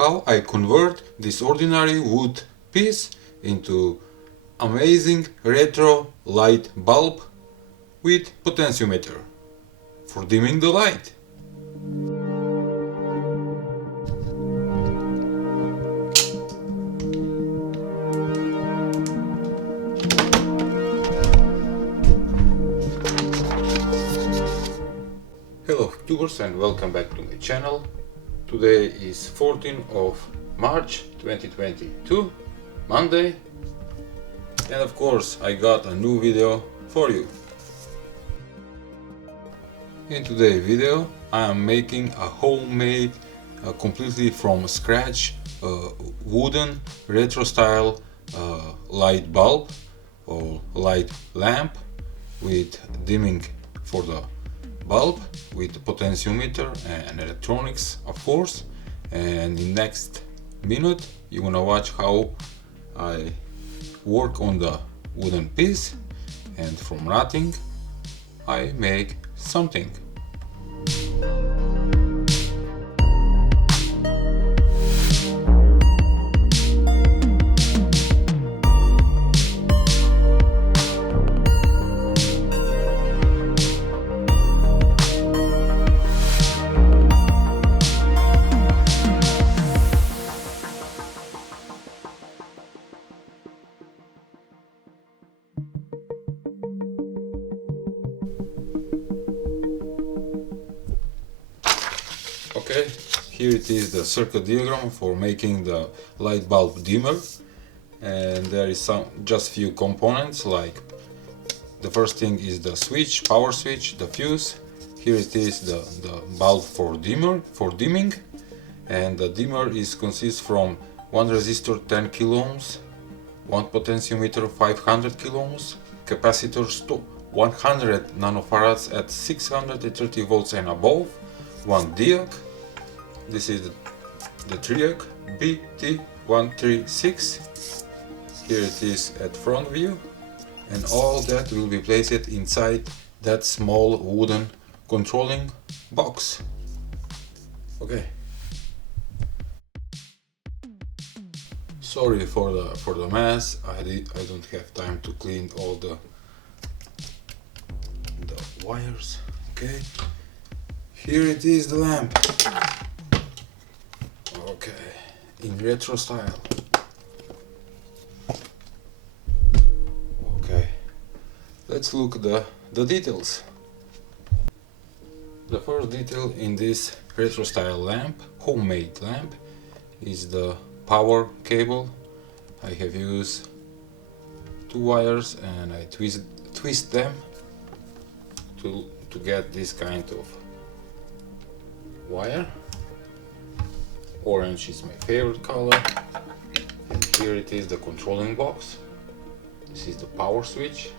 how I convert this ordinary wood piece into amazing retro light bulb with potentiometer for dimming the light. Hello Tubers and welcome back to my channel. Today is 14th of March 2022, Monday, and of course I got a new video for you. In today's video I am making a homemade, completely from scratch, wooden retro style light bulb or light lamp with dimming for the bulb, with potentiometer and electronics of course. And in next minute you're gonna watch how I work on the wooden piece, and from nothing I make something. Okay, here it is, the circuit diagram for making the light bulb dimmer, and there is just few components. Like the first thing is the switch, power switch, the fuse. Here it is the bulb for dimming, and the dimmer consists from one resistor 10 kilo ohms, one potentiometer 500 kilo ohms, capacitors 100 nanofarads at 630 volts and above, one diode. This is the triac BT136. Here it is at front view, and all that will be placed inside that small wooden controlling box. Okay. Sorry for the mess. I don't have time to clean all the wires. Okay. Here it is, the lamp. Okay, in retro style. Okay, let's look at the details. The first detail in this retro style lamp, homemade lamp, is the power cable. I have used two wires and I twist them to get this kind of wire. Orange is my favorite color. And here it is, the controlling box. This is the power switch,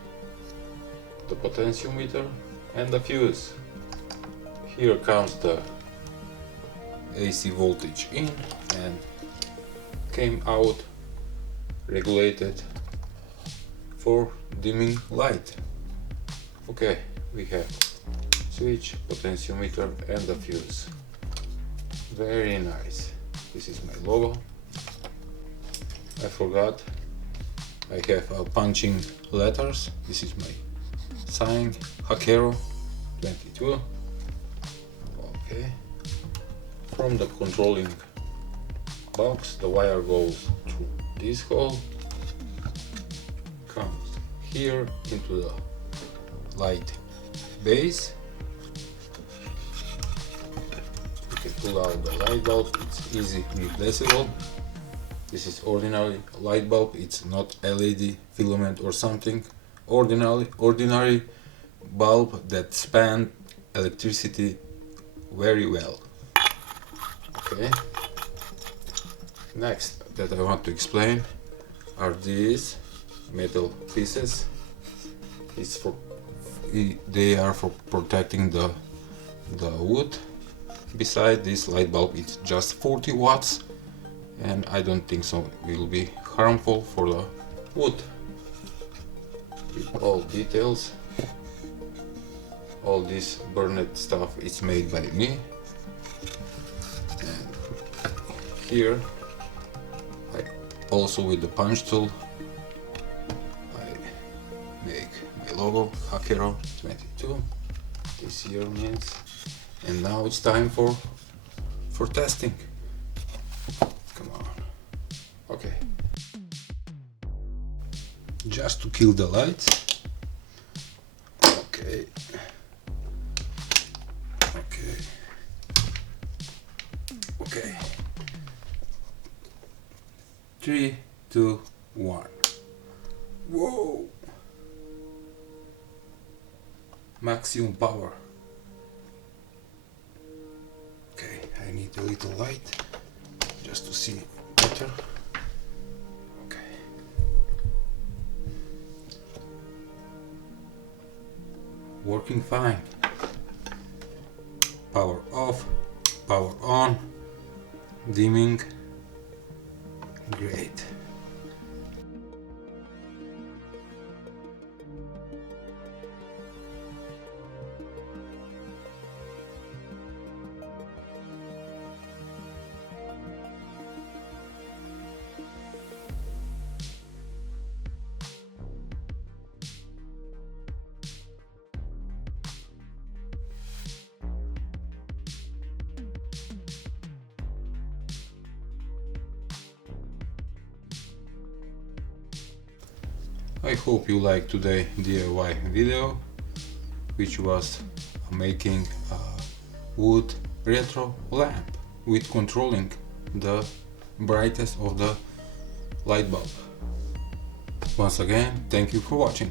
the potentiometer and the fuse. Here comes the AC voltage in and came out regulated for dimming light. Okay, we have switch, potentiometer and the fuse. Very nice. This is my logo. I forgot I have punching letters. This is my sign, Hacktuber 22. Okay. From the controlling box the wire goes through this hole, comes here into the light base. Pull out the light bulb, it's easy replaceable. This is ordinary light bulb, it's not LED filament or something. Ordinary bulb that span electricity very well. Okay. Next that I want to explain are these metal pieces. They are for protecting the wood. Beside this light bulb, it's just 40 watts, and I don't think so it will be harmful for the wood. With all details, all this burned stuff is made by me. And here, also with the punch tool, I make my logo, Hacktuber 22. This year means, and now it's time for testing. Come on. Okay. Just to kill the lights. Okay. Okay. Okay. 3, 2, 1. Whoa! Maximum power. Okay, I need a little light just to see better. Okay. Working fine. Power off, power on, dimming. Great. I hope you liked today's DIY video, which was making a wood retro lamp with controlling the brightness of the light bulb. Once again, thank you for watching.